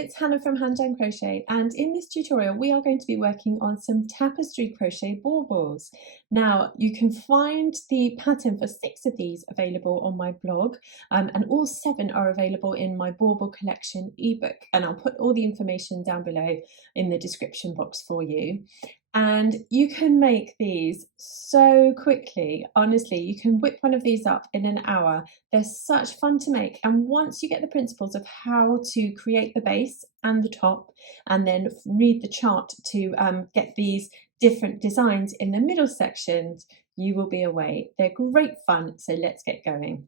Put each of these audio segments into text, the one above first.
it's Hannah from Hand Done Crochet, and in this tutorial we are going to be working on some Tapestry Crochet Baubles. Now you can find the pattern for 6 of these available on my blog, and all 7 are available in my Bauble collection ebook, and I'll put all the information down below in the description box for you. And you can make these so quickly. Honestly, you can whip one of these up in an hour. They're such fun to make, and once you get the principles of how to create the base and the top, and then read the chart to get these different designs in the middle sections, you will be away. They're great fun, so let's get going.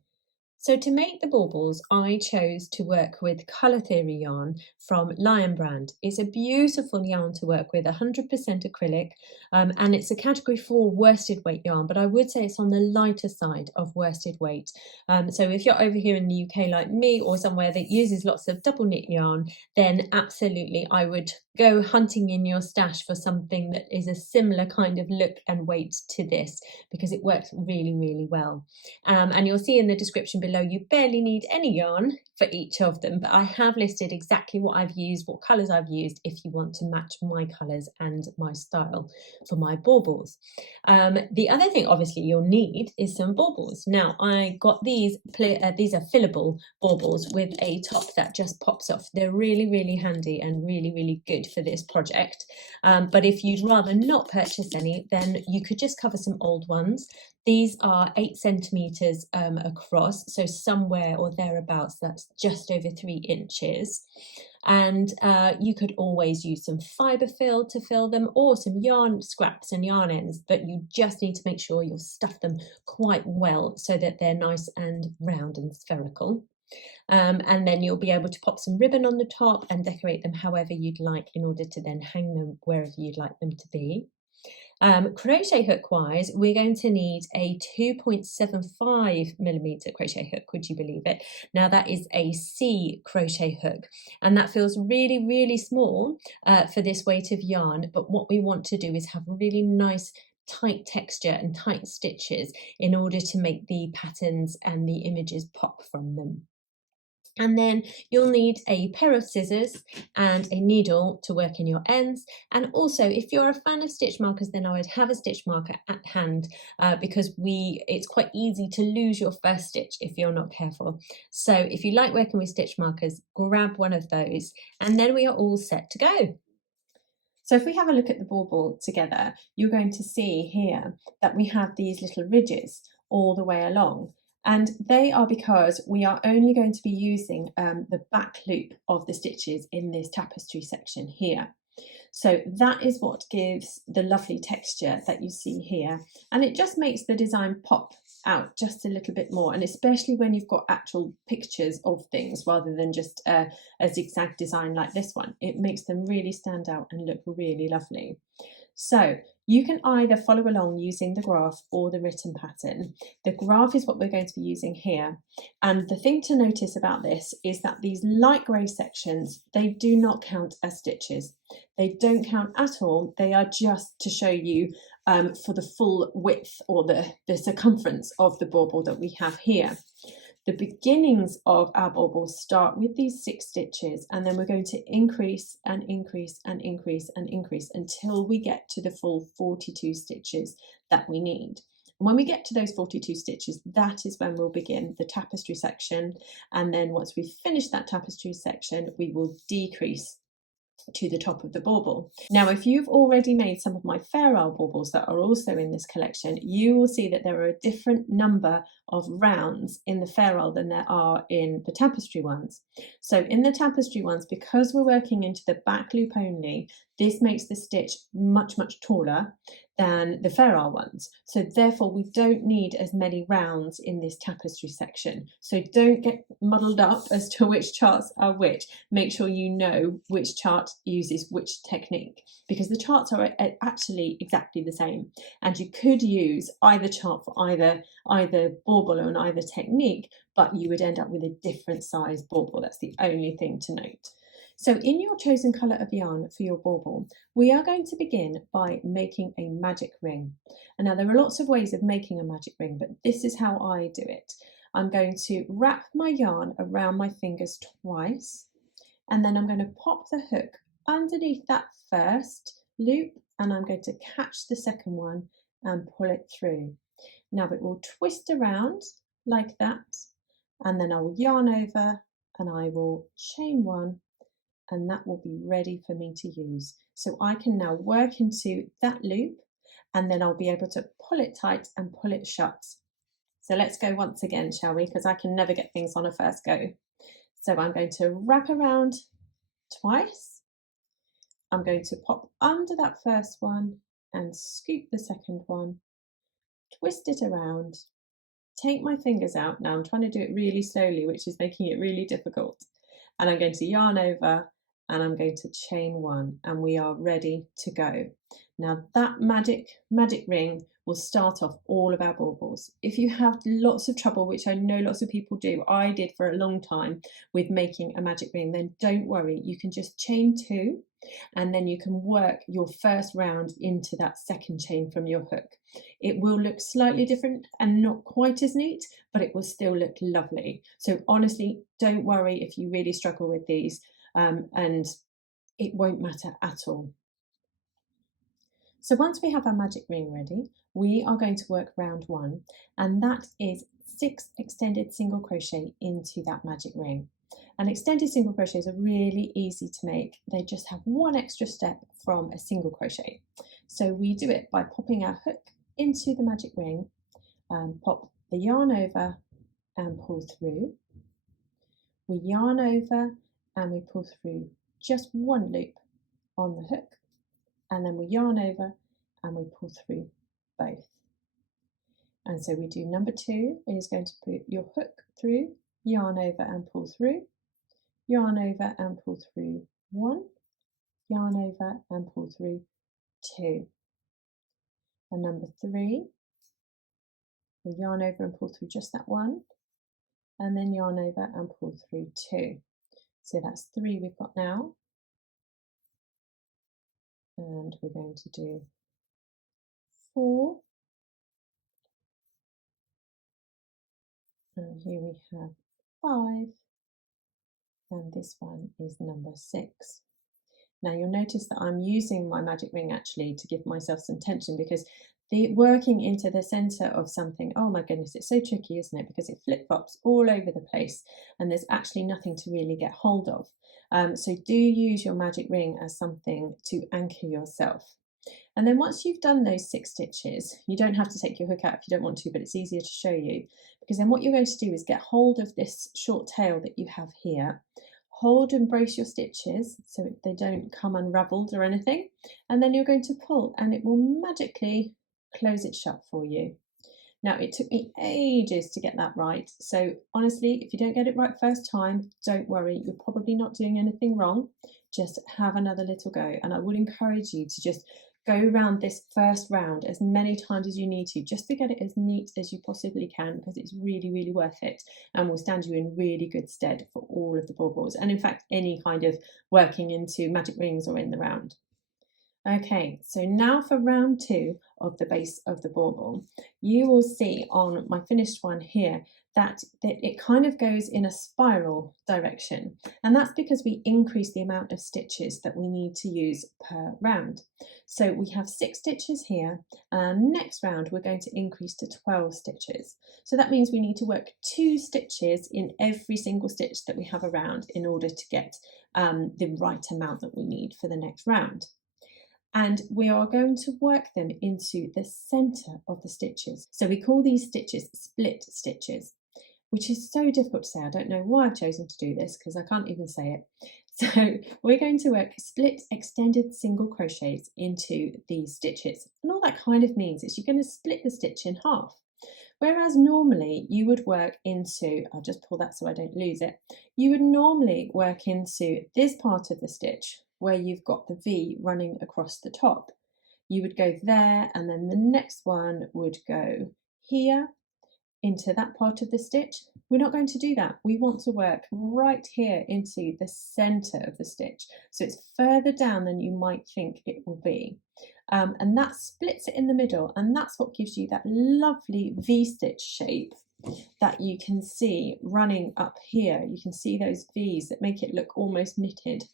So to make the baubles, I chose to work with Colour Theory yarn from Lion brand. It's a beautiful yarn to work with, 100% acrylic, and it's a category 4 worsted weight yarn, but I would say it's on the lighter side of worsted weight. So if you're over here in the UK like me, or somewhere that uses lots of double knit yarn, then absolutely I would go hunting in your stash for something that is a similar kind of look and weight to this, because it works really, really well. And you'll see in the description below you barely need any yarn for each of them, but I have listed exactly what I've used, what colours I've used, if you want to match my colours and my style for my baubles. The other thing obviously you'll need is some baubles. Now I got these are fillable baubles with a top that just pops off. They're really, really handy and really, really good for this project, but if you'd rather not purchase any, then you could just cover some old ones. These are 8 centimeters across, so somewhere or thereabouts, that's just over 3 inches. And you could always use some fibre fill to fill them, or some yarn scraps and yarn ends, but you just need to make sure you'll stuff them quite well so that they're nice and round and spherical. And then you'll be able to pop some ribbon on the top and decorate them however you'd like, in order to then hang them wherever you'd like them to be. Crochet hook wise, we're going to need a 2.75mm crochet hook, would you believe it? Now that is a C crochet hook, and that feels really, really small for this weight of yarn, but what we want to do is have really nice tight texture and tight stitches in order to make the patterns and the images pop from them. And then you'll need a pair of scissors and a needle to work in your ends. And also, if you're a fan of stitch markers, then I would have a stitch marker at hand, because it's quite easy to lose your first stitch if you're not careful. So if you like working with stitch markers, grab one of those, and then we are all set to go. So if we have a look at the bauble together, you're going to see here that we have these little ridges all the way along. And they are because we are only going to be using the back loop of the stitches in this tapestry section here. So that is what gives the lovely texture that you see here, and it just makes the design pop out just a little bit more, and especially when you've got actual pictures of things rather than just a zigzag design like this one, it makes them really stand out and look really lovely. So you can either follow along using the graph or the written pattern. The graph is what we're going to be using here. And the thing to notice about this is that these light grey sections, they do not count as stitches. They don't count at all. They are just to show you for the full width or the circumference of the bauble that we have here. The beginnings of our baubles start with these 6 stitches, and then we're going to increase and increase and increase and increase until we get to the full 42 stitches that we need. And when we get to those 42 stitches, that is when we'll begin the tapestry section. And then once we've finished that tapestry section, we will decrease to the top of the bauble. Now, if you've already made some of my Fair Isle baubles that are also in this collection, you will see that there are a different number of rounds in the Fair Isle than there are in the tapestry ones. So in the tapestry ones, because we're working into the back loop only, this makes the stitch much, much taller than the Fair Isle ones. So therefore we don't need as many rounds in this tapestry section. So don't get muddled up as to which charts are which. Make sure you know which chart uses which technique, because the charts are actually exactly the same. And you could use either chart for either bauble and either technique, but you would end up with a different size bauble. That's the only thing to note. So in your chosen colour of yarn for your bauble, we are going to begin by making a magic ring. And now there are lots of ways of making a magic ring, but this is how I do it. I'm going to wrap my yarn around my fingers twice, and then I'm going to pop the hook underneath that first loop, and I'm going to catch the second one and pull it through. Now it will twist around like that, and then I will yarn over and I will chain one, and that will be ready for me to use. So I can now work into that loop, and then I'll be able to pull it tight and pull it shut. So let's go once again, shall we? Because I can never get things on a first go. So I'm going to wrap around twice. I'm going to pop under that first one and scoop the second one, twist it around, take my fingers out. Now I'm trying to do it really slowly, which is making it really difficult. And I'm going to yarn over and I'm going to chain one, and we are ready to go. Now that magic ring will start off all of our baubles. If you have lots of trouble, which I know lots of people do, I did for a long time with making a magic ring, then don't worry, you can just chain two, and then you can work your first round into that second chain from your hook. It will look slightly different and not quite as neat, but it will still look lovely. So honestly, don't worry if you really struggle with these, and it won't matter at all. So once we have our magic ring ready, we are going to work round one, and that is 6 extended single crochet into that magic ring. And extended single crochets are really easy to make. They just have one extra step from a single crochet. So we do it by popping our hook into the magic ring, pop the yarn over and pull through. We yarn over and we pull through just one loop on the hook, and then we yarn over and we pull through both. And so we do number 2 is going to put your hook through, yarn over and pull through, yarn over and pull through 1, yarn over and pull through 2. And number 3, we yarn over and pull through just that 1, and then yarn over and pull through 2. So that's 3 we've got now. And we're going to do 4. And here we have 5. And this one is number 6. Now you'll notice that I'm using my magic ring actually to give myself some tension, because the working into the center of something, oh my goodness, it's so tricky, isn't it? Because it flip-flops all over the place and there's actually nothing to really get hold of. So do use your magic ring as something to anchor yourself. And then once you've done those 6 stitches, you don't have to take your hook out if you don't want to, but it's easier to show you, because then what you're going to do is get hold of this short tail that you have here, hold and brace your stitches so they don't come unraveled or anything, and then you're going to pull and it will magically close it shut for you. Now it took me ages to get that right, so honestly, if you don't get it right first time, don't worry, you're probably not doing anything wrong. Just have another little go, and I would encourage you to just go around this first round as many times as you need to, just to get it as neat as you possibly can, because it's really, really worth it and will stand you in really good stead for all of the baubles, and in fact any kind of working into magic rings or in the round. Okay, so now for round 2 of the base of the bauble, you will see on my finished one here that it kind of goes in a spiral direction, and that's because we increase the amount of stitches that we need to use per round. So we have 6 stitches here, and next round we're going to increase to 12 stitches. So that means we need to work 2 stitches in every single stitch that we have around in order to get the right amount that we need for the next round. And we are going to work them into the center of the stitches. So we call these stitches split stitches, which is so difficult to say. I don't know why I've chosen to do this, because I can't even say it. So we're going to work split extended single crochets into these stitches. And all that kind of means is you're going to split the stitch in half. Whereas normally you would work into, I'll just pull that so I don't lose it, you would normally work into this part of the stitch where you've got the V running across the top. You would go there, and then the next one would go here, into that part of the stitch. We're not going to do that. We want to work right here into the center of the stitch. So it's further down than you might think it will be. And that splits it in the middle, and that's what gives you that lovely V-stitch shape that you can see running up here. You can see those V's that make it look almost knitted.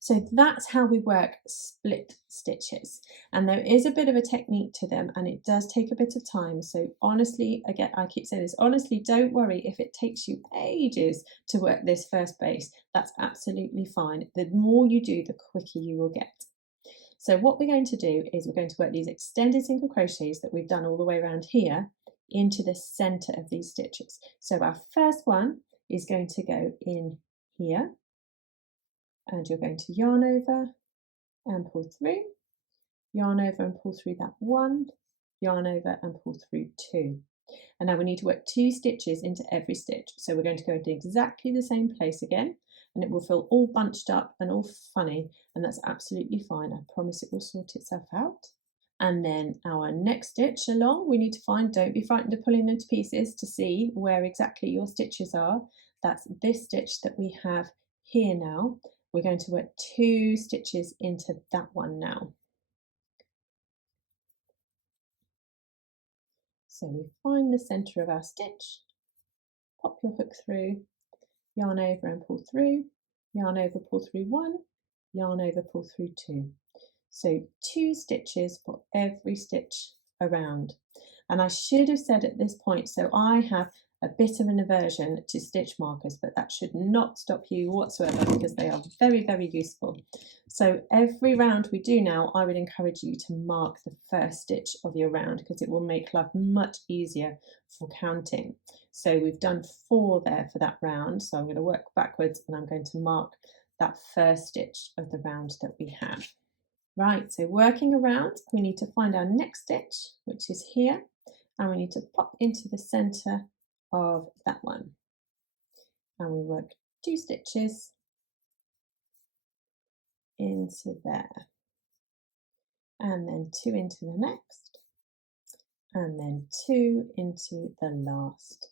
So that's how we work split stitches, and there is a bit of a technique to them, and it does take a bit of time. So honestly, again, I keep saying this, honestly, don't worry if it takes you ages to work this first base. That's absolutely fine. The more you do, the quicker you will get. So what we're going to do is we're going to work these extended single crochets that we've done all the way around here into the center of these stitches. So our first one is going to go in here, and you're going to yarn over and pull through, yarn over and pull through that one, yarn over and pull through two. And now we need to work 2 stitches into every stitch. So we're going to go into exactly the same place again, and it will feel all bunched up and all funny, and that's absolutely fine. I promise it will sort itself out. And then our next stitch along, we need to find, don't be frightened of pulling them to pieces to see where exactly your stitches are. That's this stitch that we have here now. We're going to work 2 stitches into that one now. So we find the center of our stitch, pop your hook through, yarn over and pull through, yarn over, pull through 1, yarn over, pull through 2. So 2 stitches for every stitch around. And I should have said at this point, so I have a bit of an aversion to stitch markers, but that should not stop you whatsoever because they are very, very useful. So every round we do now, I would encourage you to mark the first stitch of your round because it will make life much easier for counting. So we've done 4 there for that round. So I'm going to work backwards and I'm going to mark that first stitch of the round that we have. Right, so working around, we need to find our next stitch, which is here, and we need to pop into the center of that one. And we work 2 stitches into there, and then 2 into the next, and then 2 into the last.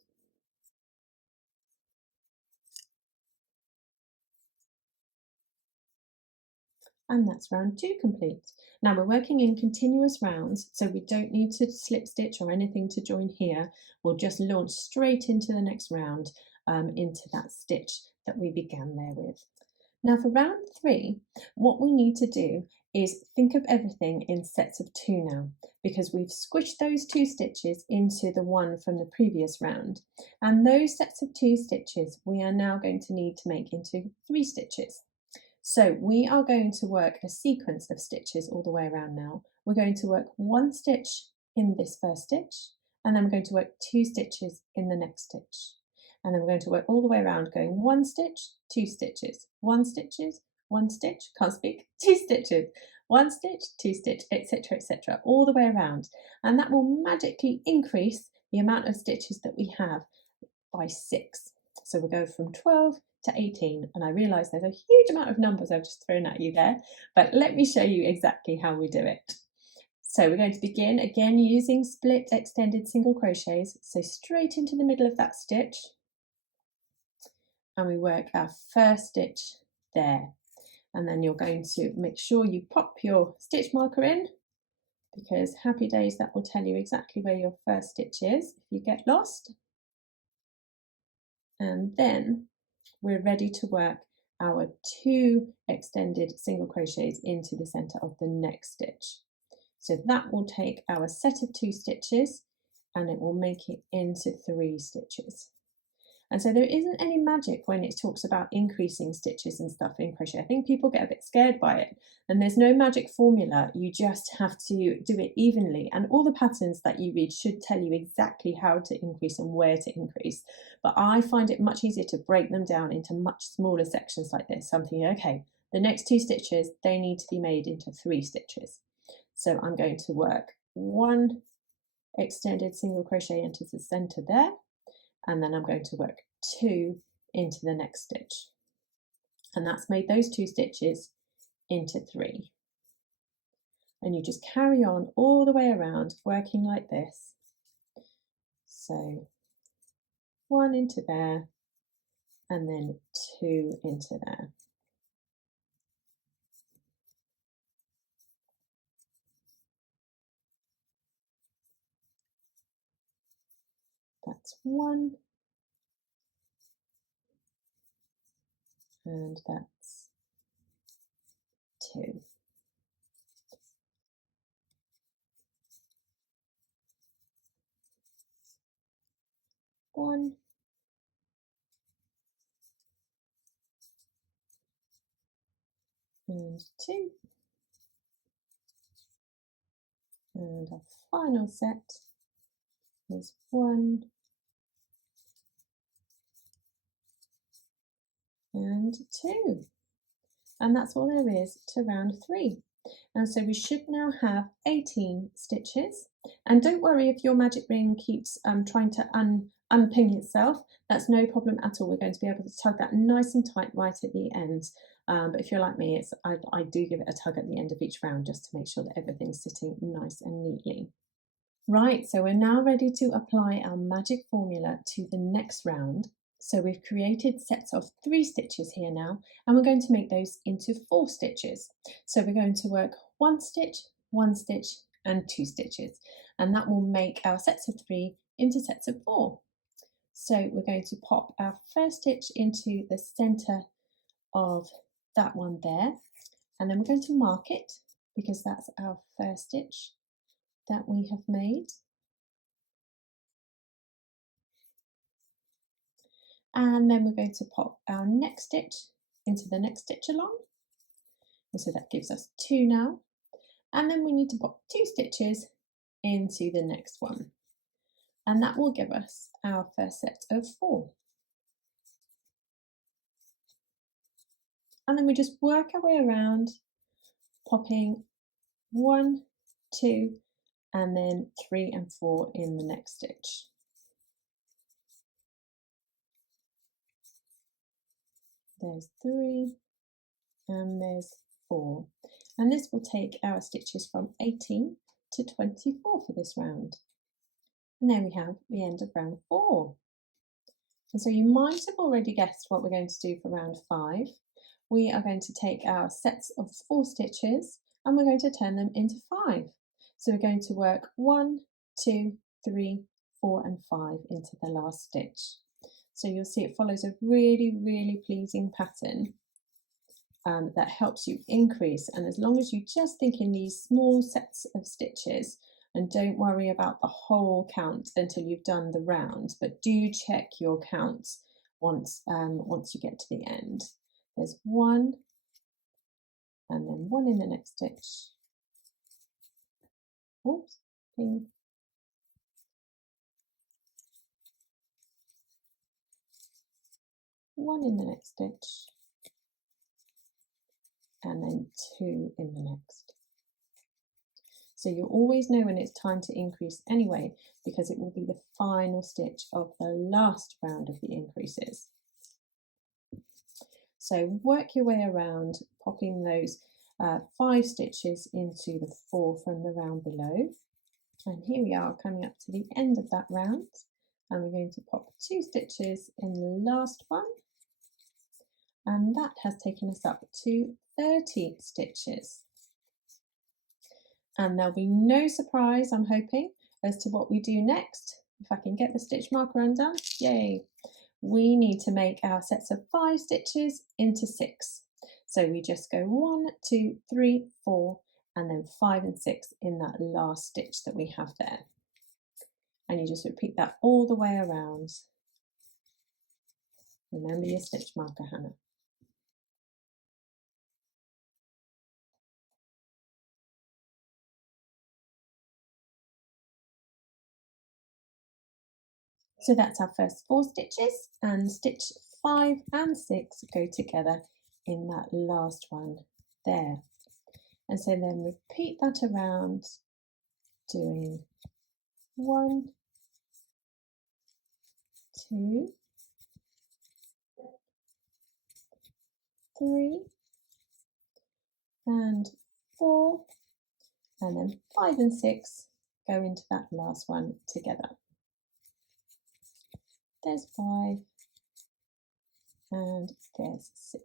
And that's round 2 complete. Now we're working in continuous rounds, so we don't need to slip stitch or anything to join here. We'll just launch straight into the next round, into that stitch that we began there with. Now for round 3, what we need to do is think of everything in sets of 2 now, because we've squished those 2 stitches into the one from the previous round. And those sets of 2 stitches we are now going to need to make into 3 stitches. So we are going to work a sequence of stitches all the way around now. We're going to work 1 stitch in this first stitch, and then we're going to work 2 stitches in the next stitch. And then we're going to work all the way around going 1 stitch, 2 stitches, 1 stitches, 1 stitch, can't speak, 2 stitches, 1 stitch, 2 stitch, etc., all the way around. And that will magically increase the amount of stitches that we have by 6. So we'll go from 12 to 18, and I realise there's a huge amount of numbers I've just thrown at you there, but let me show you exactly how we do it. So we're going to begin again using split extended single crochets, so straight into the middle of that stitch, and we work our first stitch there, and then you're going to make sure you pop your stitch marker in, because happy days, that will tell you exactly where your first stitch is if you get lost. And then we're ready to work our 2 extended single crochets into the center of the next stitch. So that will take our set of 2 stitches and it will make it into 3 stitches. And so there isn't any magic when it talks about increasing stitches and stuff in crochet. I think people get a bit scared by it, and there's no magic formula. You just have to do it evenly, and all the patterns that you read should tell you exactly how to increase and where to increase. But I find it much easier to break them down into much smaller sections like this. So I'm thinking, okay, the next 2 stitches, they need to be made into 3 stitches. So I'm going to work 1 extended single crochet into the center there, and then I'm going to work 2 into the next stitch, and that's made those 2 stitches into 3. And you just carry on all the way around working like this. So 1 into there, and then 2 into there. That's 1, and that's 2. 1, and 2, and our final set is 1 and 2, and that's all there is to round 3. And so we should now have 18 stitches. And don't worry if your magic ring keeps trying to unping itself, that's no problem at all. We're going to be able to tug that nice and tight right at the end. But if you're like me, I do give it a tug at the end of each round just to make sure that everything's sitting nice and neatly. Right, so we're now ready to apply our magic formula to the next round. So we've created sets of 3 stitches here now, and we're going to make those into 4 stitches. So we're going to work 1 stitch, 1 stitch, and 2 stitches, and that will make our sets of 3 into sets of 4. So we're going to pop our first stitch into the center of that one there, and then we're going to mark it because that's our first stitch that we have made. And then we're going to pop our next stitch into the next stitch along, and so that gives us 2 now, and then we need to pop 2 stitches into the next one, and that will give us our first set of 4. And then we just work our way around, popping 1, 2, and then 3 and 4 in the next stitch. There's 3 and there's 4, and this will take our stitches from 18 to 24 for this round. And there we have the end of round 4. And so you might have already guessed what we're going to do for round 5. We are going to take our sets of 4 stitches and we're going to turn them into 5. So we're going to work 1, 2, 3, 4 and 5 into the last stitch. So you'll see it follows a really, really pleasing pattern that helps you increase. And as long as you just think in these small sets of stitches and don't worry about the whole count until you've done the round, but do check your counts once you get to the end. There's 1 and then 1 in the next stitch. Oops, ping. 1 in the next stitch, and then 2 in the next. So you'll always know when it's time to increase anyway, because it will be the final stitch of the last round of the increases. So work your way around, popping those 5 stitches into the 4 from the round below. And here we are coming up to the end of that round, and we're going to pop 2 stitches in the last one. And that has taken us up to 30 stitches. And there'll be no surprise, I'm hoping, as to what we do next. If I can get the stitch marker undone, yay! We need to make our sets of 5 stitches into 6. So we just go 1, 2, 3, 4, and then 5 and 6 in that last stitch that we have there. And you just repeat that all the way around. Remember your stitch marker, Hannah. So that's our first 4 stitches, and stitch 5 and 6 go together in that last one there. And so then repeat that around, doing 1, 2, 3, and 4, and then 5 and 6 go into that last one together. there's 5, and there's 6.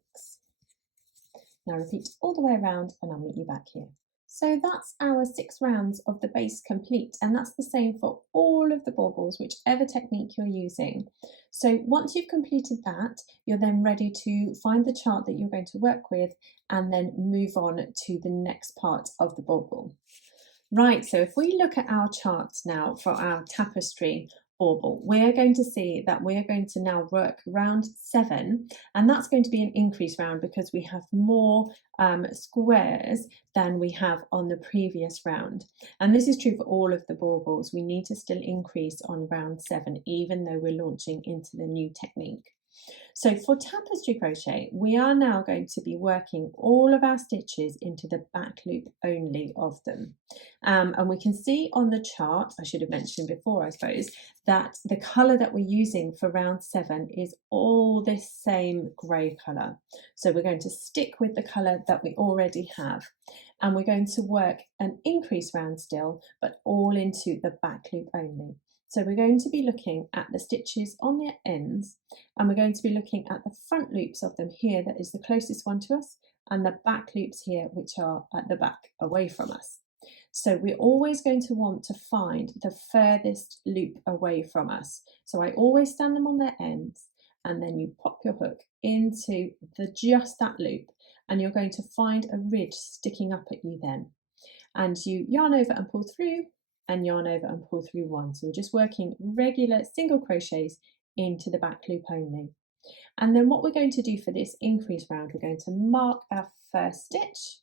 Now repeat all the way around and I'll meet you back here. So that's our 6 rounds of the base complete, and that's the same for all of the baubles, whichever technique you're using. So once you've completed that, you're then ready to find the chart that you're going to work with and then move on to the next part of the bauble. Right, so if we look at our charts now for our tapestry bauble, we're going to see that we're going to now work round 7, and that's going to be an increase round because we have more squares than we have on the previous round. And this is true for all of the baubles. We need to still increase on round 7, even though we're launching into the new technique. So for tapestry crochet, we are now going to be working all of our stitches into the back loop only of them. And we can see on the chart, I should have mentioned before, I suppose, that the colour that we're using for round 7 is all this same grey colour. So we're going to stick with the colour that we already have. And we're going to work an increase round still, but all into the back loop only. So we're going to be looking at the stitches on their ends, and we're going to be looking at the front loops of them here, that is the closest one to us, and the back loops here, which are at the back away from us. So we're always going to want to find the furthest loop away from us. So I always stand them on their ends, and then you pop your hook into just that loop, and you're going to find a ridge sticking up at you then. And you yarn over and pull through, and yarn over and pull through 1. So we're just working regular single crochets into the back loop only. And then what we're going to do for this increase round, we're going to mark our first stitch,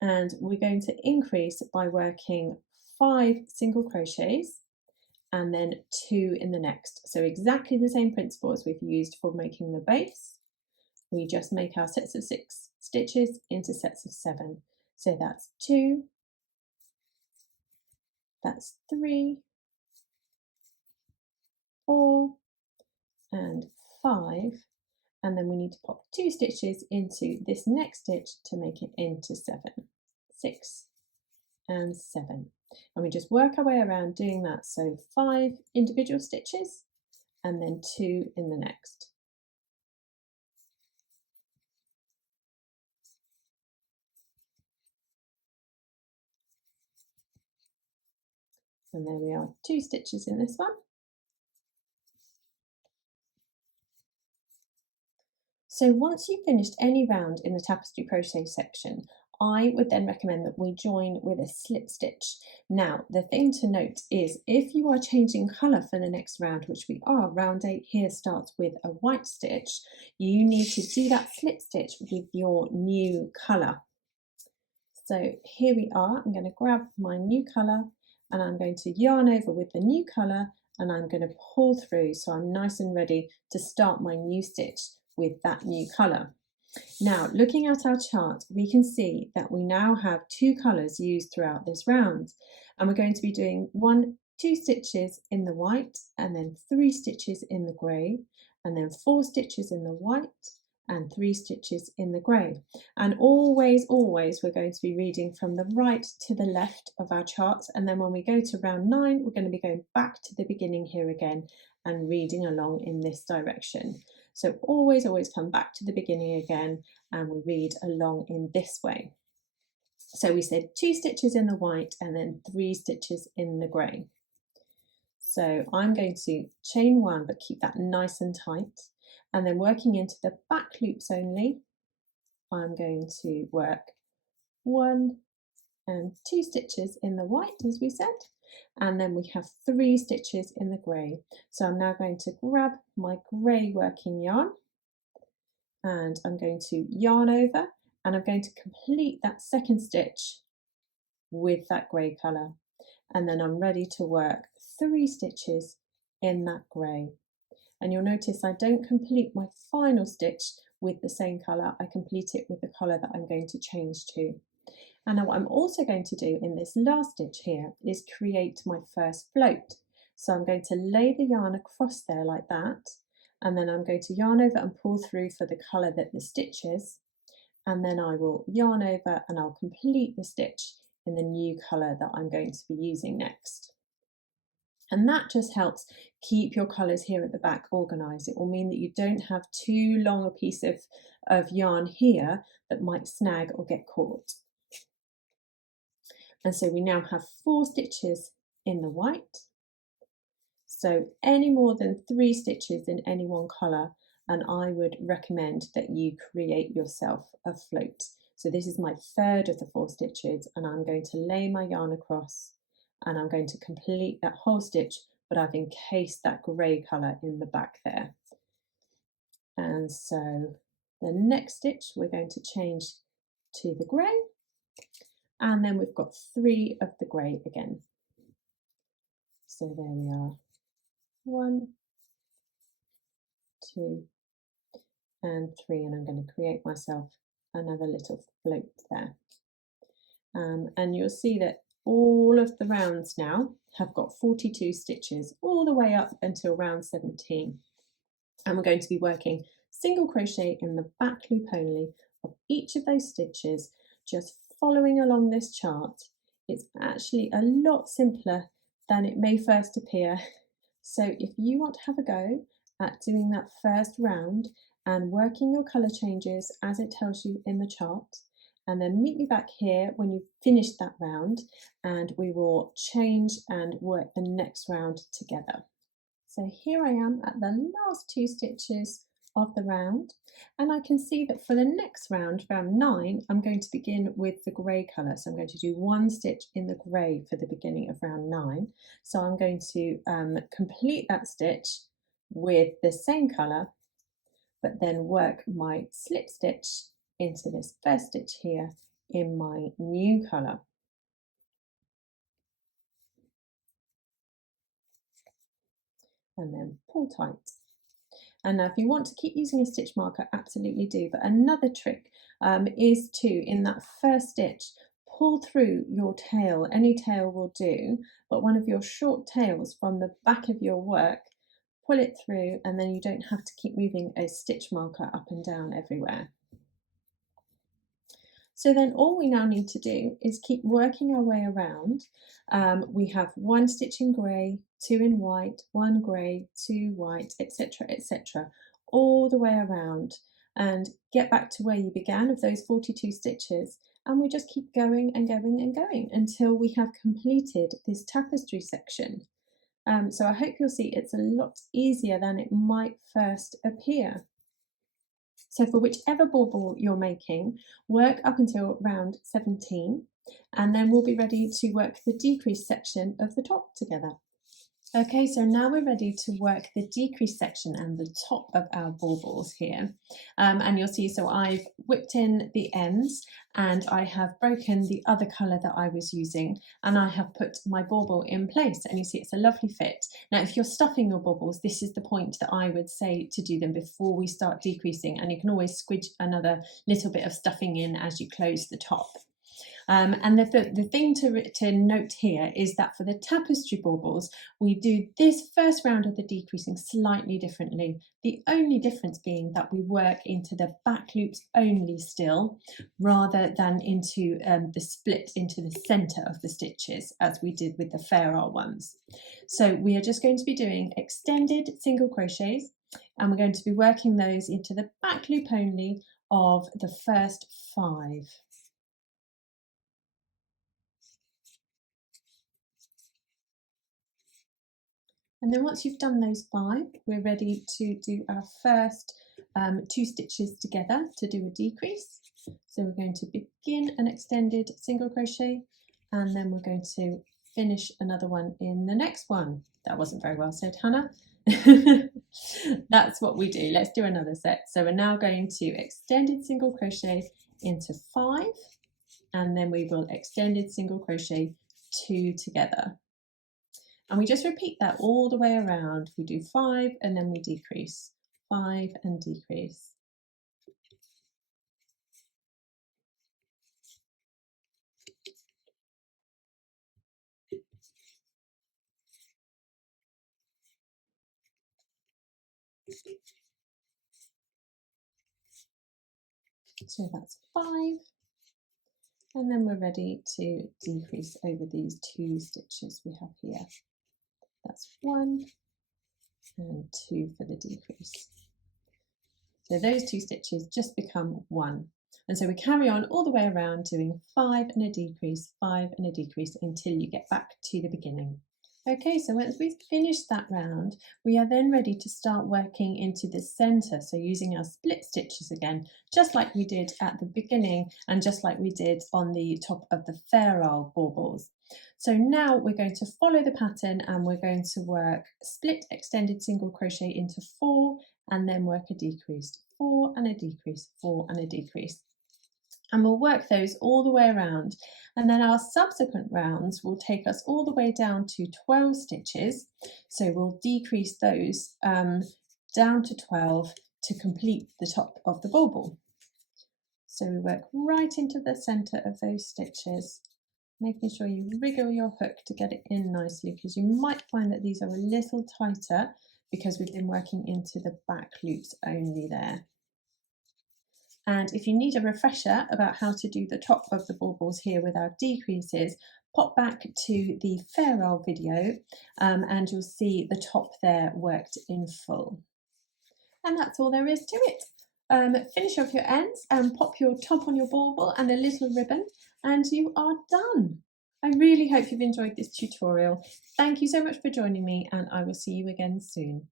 and we're going to increase by working 5 single crochets and then 2 in the next. So exactly the same principle as we've used for making the base. We just make our sets of 6 stitches into sets of 7. So that's 2, that's 3, 4, and 5, and then we need to pop 2 stitches into this next stitch to make it into 7, 6, and 7. And we just work our way around doing that. So 5 individual stitches and then 2 in the next. And there we are, 2 stitches in this one. So once you've finished any round in the tapestry crochet section, I would then recommend that we join with a slip stitch. Now, the thing to note is if you are changing colour for the next round, which we are, round 8 here starts with a white stitch, you need to do that slip stitch with your new colour. So here we are, I'm going to grab my new colour and I'm going to yarn over with the new colour, and I'm going to pull through so I'm nice and ready to start my new stitch with that new colour. Now, looking at our chart, we can see that we now have 2 colours used throughout this round, and we're going to be doing 2 stitches in the white, and then 3 stitches in the grey, and then 4 stitches in the white, and 3 stitches in the grey. And always we're going to be reading from the right to the left of our chart, and then when we go to round 9, we're going to be going back to the beginning here again and reading along in this direction. So always come back to the beginning again, and we read along in this way. So we said 2 stitches in the white and then 3 stitches in the grey. So I'm going to chain 1 but keep that nice and tight, and then working into the back loops only, I'm going to work 1 and 2 stitches in the white as we said, and then we have 3 stitches in the grey. So I'm now going to grab my grey working yarn, and I'm going to yarn over, and I'm going to complete that second stitch with that grey colour, and then I'm ready to work 3 stitches in that grey. And you'll notice I don't complete my final stitch with the same colour, I complete it with the colour that I'm going to change to. And now what I'm also going to do in this last stitch here is create my first float. So I'm going to lay the yarn across there like that, and then I'm going to yarn over and pull through for the colour that the stitch is, and then I will yarn over and I'll complete the stitch in the new colour that I'm going to be using next. And that just helps keep your colours here at the back organised. It will mean that you don't have too long a piece of yarn here that might snag or get caught. And so we now have 4 stitches in the white. So any more than 3 stitches in any one colour, and I would recommend that you create yourself a float. So this is my 3rd of the 4 stitches, and I'm going to lay my yarn across and I'm going to complete that whole stitch, but I've encased that grey colour in the back there. And so the next stitch we're going to change to the grey, and then we've got 3 of the grey again. So there we are, 1, 2 and 3, and I'm going to create myself another little float there. And you'll see that all of the rounds now have got 42 stitches all the way up until round 17, and we're going to be working single crochet in the back loop only of each of those stitches, just following along this chart. It's actually a lot simpler than it may first appear. So if you want to have a go at doing that first round and working your colour changes as it tells you in the chart, and then meet me back here when you've finished that round, and we will change and work the next round together. So here I am at the last 2 stitches of the round, and I can see that for the next round, round 9, I'm going to begin with the grey colour. So I'm going to do 1 stitch in the grey for the beginning of round 9. So I'm going to complete that stitch with the same colour, but then work my slip stitch into this first stitch here in my new colour. And then pull tight. And now if you want to keep using a stitch marker, absolutely do. But another trick is to, in that first stitch, pull through your tail. Any tail will do, but one of your short tails from the back of your work, pull it through, and then you don't have to keep moving a stitch marker up and down everywhere. So then all we now need to do is keep working our way around. We have 1 stitch in grey, 2 in white, 1 grey, 2 white, etc., etc., all the way around, and get back to where you began of those 42 stitches. And we just keep going and going and going until we have completed this tapestry section. So I hope you'll see it's a lot easier than it might first appear. So for whichever bauble you're making, work up until round 17, and then we'll be ready to work the decrease section of the top together. Okay, so now we're ready to work the decrease section and the top of our baubles here. And you'll see, so I've whipped in the ends and I have broken the other colour that I was using, and I have put my bauble in place, and you see it's a lovely fit. Now, if you're stuffing your baubles, this is the point that I would say to do them before we start decreasing, and you can always squidge another little bit of stuffing in as you close the top. And the thing to note here is that for the tapestry baubles, we do this first round of the decreasing slightly differently. The only difference being that we work into the back loops only still, rather than into the split into the centre of the stitches as we did with the fairer ones. So we are just going to be doing extended single crochets, and we're going to be working those into the back loop only of the first 5. And then once you've done those 5, we're ready to do our first 2 stitches together to do a decrease. So we're going to begin an extended single crochet, and then we're going to finish another one in the next one. That wasn't very well said, Hannah. That's what we do. Let's do another set. So we're now going to extended single crochet into 5, and then we will extended single crochet 2 together. And we just repeat that all the way around. We do 5 and then we decrease, 5 and decrease. So that's 5. And then we're ready to decrease over these 2 stitches we have here. That's 1 and 2 for the decrease. So those 2 stitches just become 1. And so we carry on all the way around doing 5 and a decrease, 5 and a decrease until you get back to the beginning. Okay, so once we've finished that round, we are then ready to start working into the center. So using our split stitches again, just like we did at the beginning and just like we did on the top of the ferrule baubles. So now we're going to follow the pattern and we're going to work split extended single crochet into 4 and then work a decreased 4 and a decrease, 4 and a decrease. And we'll work those all the way around. And then our subsequent rounds will take us all the way down to 12 stitches. So we'll decrease those down to 12 to complete the top of the bauble. So we work right into the center of those stitches, making sure you wriggle your hook to get it in nicely, because you might find that these are a little tighter because we've been working into the back loops only there. And if you need a refresher about how to do the top of the baubles here with our decreases, pop back to the ferrule video and you'll see the top there worked in full. And that's all there is to it. Finish off your ends and pop your top on your bauble and a little ribbon and you are done. I really hope you've enjoyed this tutorial. Thank you so much for joining me and I will see you again soon.